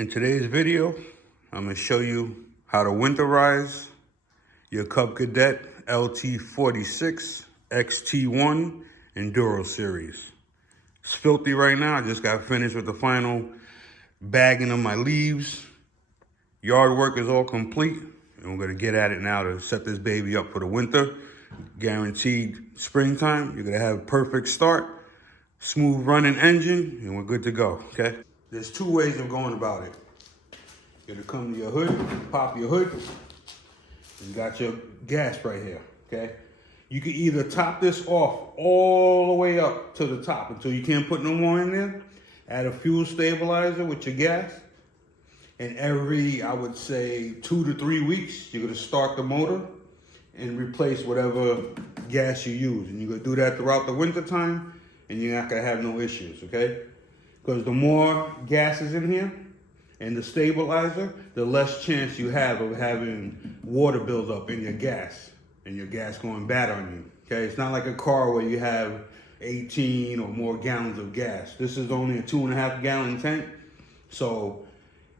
In today's video, I'm going to show you how to winterize your Cub Cadet LT46 XT1 Enduro Series. It's filthy right now. I just got finished with the final bagging of my leaves. Yard work is all complete, and we're going to get at it now to set this baby up for the winter. Guaranteed springtime. You're going to have a perfect start, smooth running engine, and we're good to go, okay? There's two ways of going about it. You're gonna come to your hood, pop your hood, and you got your gas right here, okay? You can either top this off all the way up to the top until you can't put no more in there, add a fuel stabilizer with your gas, and every, I would say, 2 to 3 weeks, you're gonna start the motor and replace whatever gas you use. And you're gonna do that throughout the winter time, and you're not gonna have no issues, okay? Because the more gas is in here and the stabilizer, the less chance you have of having water build up in your gas and your gas going bad on you. Okay, it's not like a car where you have 18 or more gallons of gas. This is only a 2.5 gallon tank, so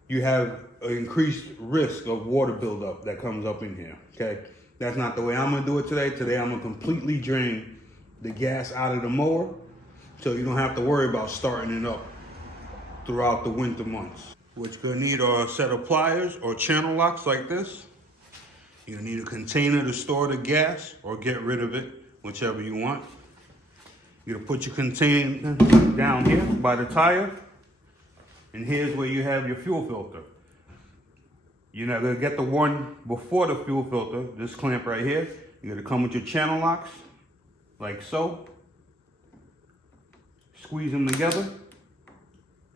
you have an increased risk of water buildup that comes up in here. Okay, that's not the way I'm gonna do it today. Today I'm gonna completely drain the gas out of the mower, so you don't have to worry about starting it up throughout the winter months. What you're gonna need are a set of pliers or channel locks like this. You're gonna need a container to store the gas or get rid of it, whichever you want. You're gonna put your container down here by the tire, and here's where you have your fuel filter. You're not gonna get the one before the fuel filter, this clamp right here. You're gonna come with your channel locks, like so. Squeeze them together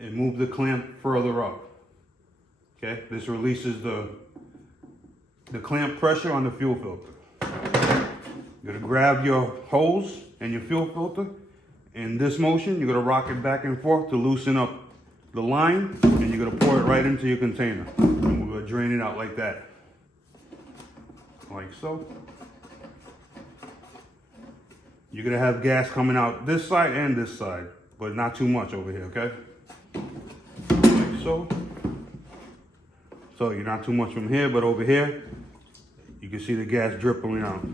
and move the clamp further up. Okay, this releases the clamp pressure on the fuel filter. You're gonna grab your hose and your fuel filter. In this motion, you're gonna rock it back and forth to loosen up the line, and you're gonna pour it right into your container. And we're gonna drain it out like that. Like so. You're gonna have gas coming out this side and this side, but not too much over here, okay? Like so. So you're not too much from here, but over here, you can see the gas dripping out.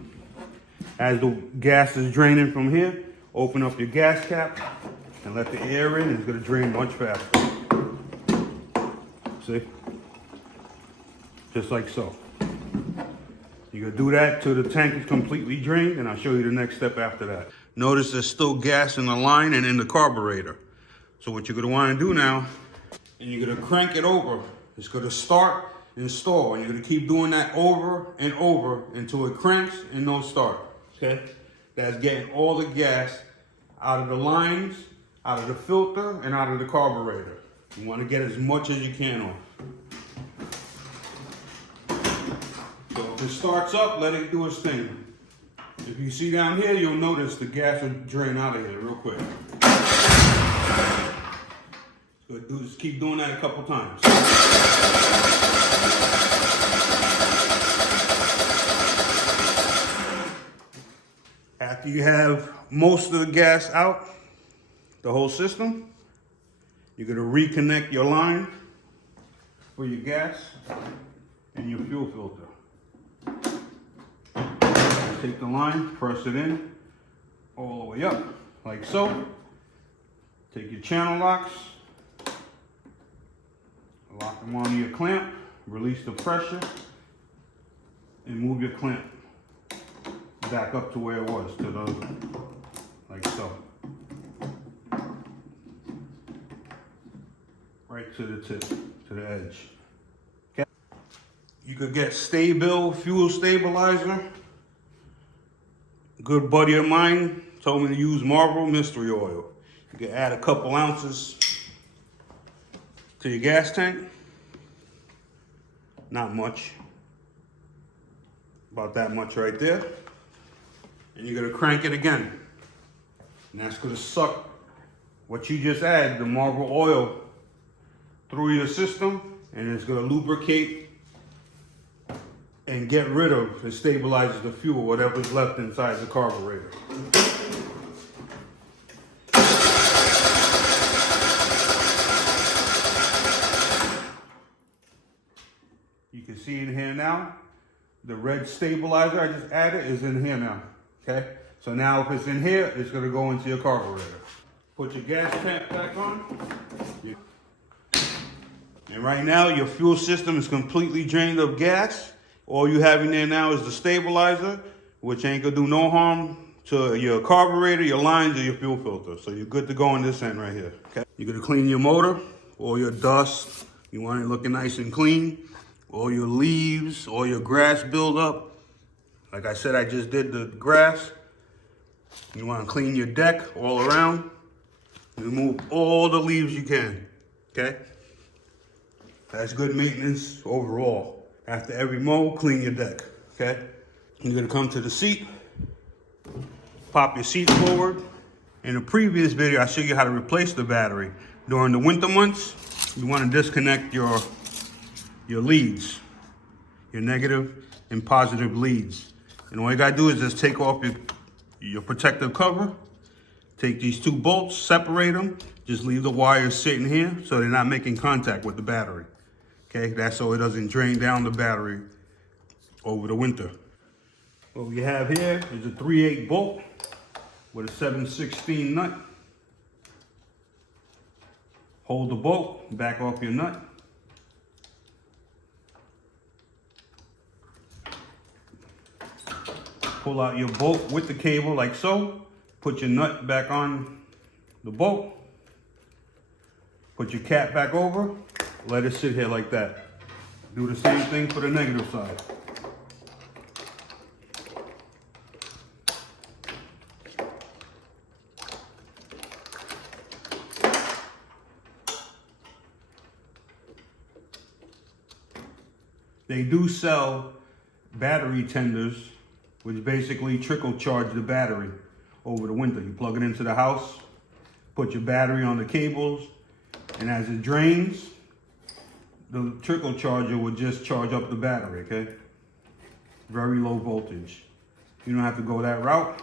As the gas is draining from here, open up your gas cap and let the air in. It's gonna drain much faster. See? Just like so. You're gonna do that till the tank is completely drained, and I'll show you the next step after that. Notice there's still gas in the line and in the carburetor. So what you're gonna wanna do now, and you're gonna crank it over. It's gonna start and stall, and you're gonna keep doing that over and over until it cranks and don't start, okay? That's getting all the gas out of the lines, out of the filter, and out of the carburetor. You wanna get as much as you can off. So if it starts up, let it do its thing. If you see down here, you'll notice the gas will drain out of here real quick. So just keep doing that a couple times. After you have most of the gas out, the whole system, you're gonna reconnect your line for your gas and your fuel filter. Take the line, press it in all the way up, like so. Take your channel locks, lock them onto your clamp, release the pressure, and move your clamp back up to where it was, to the, like so. Right to the tip, to the edge. Okay. You could get Sta-Bil fuel stabilizer. A good buddy of mine told me to use Marlboro Mystery Oil. You can add a couple ounces to your gas tank. Not much. About that much right there. And you're gonna crank it again. And that's gonna suck what you just add, the Marlboro oil, through your system, and it's gonna lubricate and get rid of, it stabilizes the fuel, whatever's left inside the carburetor. You can see in here now, the red stabilizer I just added is in here now, okay? So now if it's in here, it's gonna go into your carburetor. Put your gas tank back on. And right now, your fuel system is completely drained of gas. All you have in there now is the stabilizer, which ain't gonna do no harm to your carburetor, your lines, or your fuel filter. So you're good to go on this end right here, okay? You're gonna clean your motor, all your dust. You want it looking nice and clean. All your leaves, all your grass buildup. Like I said, I just did the grass. You wanna clean your deck all around. Remove all the leaves you can, okay? That's good maintenance overall. After every mow, clean your deck, okay? You're gonna come to the seat, pop your seat forward. In a previous video, I showed you how to replace the battery. During the winter months, you wanna disconnect your leads, your negative and positive leads. And all you gotta do is just take off your protective cover, take these two bolts, separate them, just leave the wires sitting here so they're not making contact with the battery. Okay, that's so it doesn't drain down the battery over the winter. What we have here is a 3/8 bolt with a 7/16 nut. Hold the bolt, back off your nut. Pull out your bolt with the cable like so. Put your nut back on the bolt. Put your cap back over. Let it sit here like that. Do the same thing for the negative side. They do sell battery tenders, which basically trickle charge the battery over the winter. You plug it into the house, put your battery on the cables, and as it drains, the trickle charger will just charge up the battery, okay? Very low voltage. You don't have to go that route.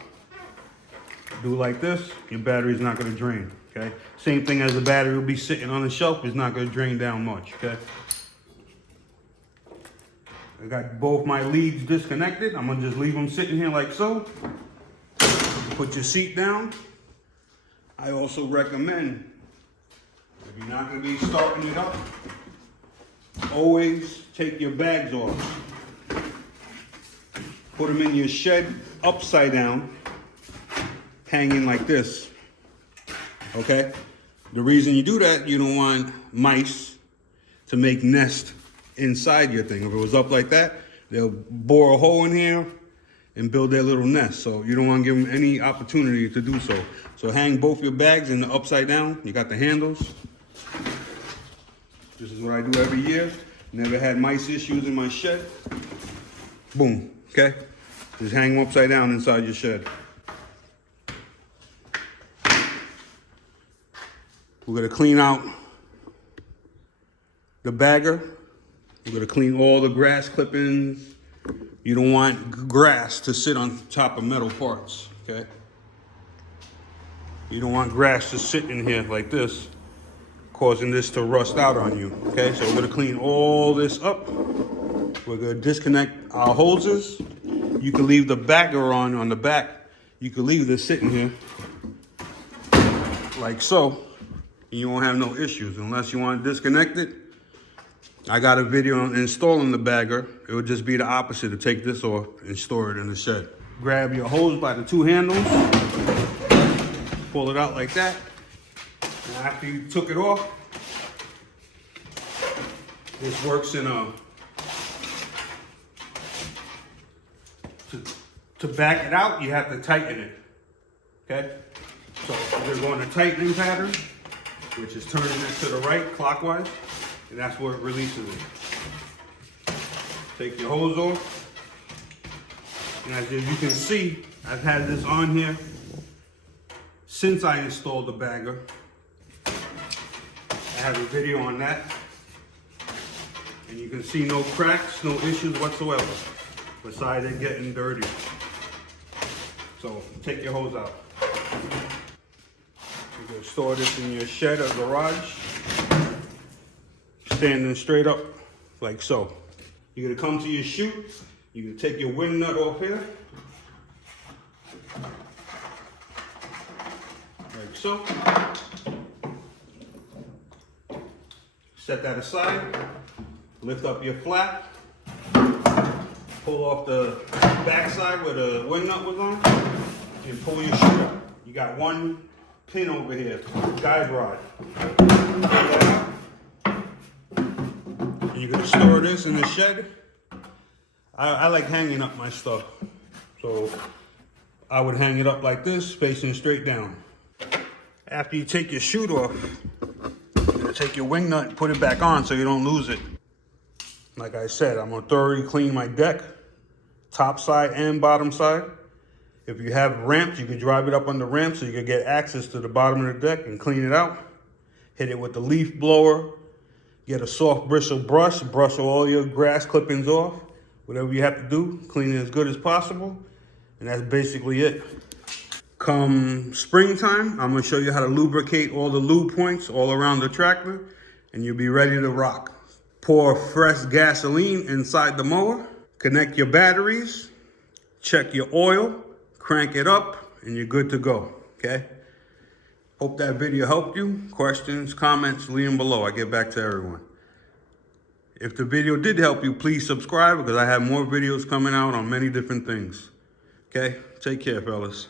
Do like this, your battery's not gonna drain, okay? Same thing as the battery will be sitting on the shelf, it's not gonna drain down much, okay? I got both my leads disconnected. I'm gonna just leave them sitting here like so. Put your seat down. I also recommend, if you're not gonna be starting it up, always take your bags off. Put them in your shed upside down, hanging like this, okay? The reason you do that, you don't want mice to make nest inside your thing. If it was up like that, they'll bore a hole in here and build their little nest. So you don't want to give them any opportunity to do so. So hang both your bags in the upside down. You got the handles. This is what I do every year. Never had mice issues in my shed. Boom, okay? Just hang them upside down inside your shed. We're gonna clean out the bagger. We're gonna clean all the grass clippings. You don't want grass to sit on top of metal parts, okay? You don't want grass to sit in here like this, causing this to rust out on you, okay? So we're gonna clean all this up. We're gonna disconnect our hoses. You can leave the bagger on the back. You can leave this sitting here like so, and you won't have no issues unless you want to disconnect it. I got a video on installing the bagger. It would just be the opposite, to take this off and store it in the shed. Grab your hose by the two handles, pull it out like that. And after you took it off, this works in a, to back it out, you have to tighten it, okay? So we're going to tightening pattern, which is turning it to the right clockwise. And that's where it releases it. Take your hose off. And as you can see, I've had this on here since I installed the bagger. I have a video on that. And you can see no cracks, no issues whatsoever, besides it getting dirty. So take your hose out. You're gonna store this in your shed or garage. Standing straight up like so. You're gonna come to your chute. You're gonna take your wind nut off here. Like so. Set that aside. Lift up your flap. Pull off the backside where the wind nut was on. And pull your chute up. You got one pin over here, guide rod. And you're gonna store this in the shed. I like hanging up my stuff. So I would hang it up like this, facing straight down. After you take your chute off, you're gonna take your wing nut and put it back on so you don't lose it. Like I said, I'm gonna thoroughly clean my deck, top side and bottom side. If you have ramps, you can drive it up on the ramp so you can get access to the bottom of the deck and clean it out. Hit it with the leaf blower. Get a soft bristle brush, brush all your grass clippings off. Whatever you have to do, clean it as good as possible. And that's basically it. Come springtime, I'm gonna show you how to lubricate all the lube points all around the tractor, and you'll be ready to rock. Pour fresh gasoline inside the mower, connect your batteries, check your oil, crank it up, and you're good to go, okay? Hope that video helped you. Questions, comments, leave them below. I get back to everyone. If the video did help you, please subscribe because I have more videos coming out on many different things. Okay? Take care, fellas.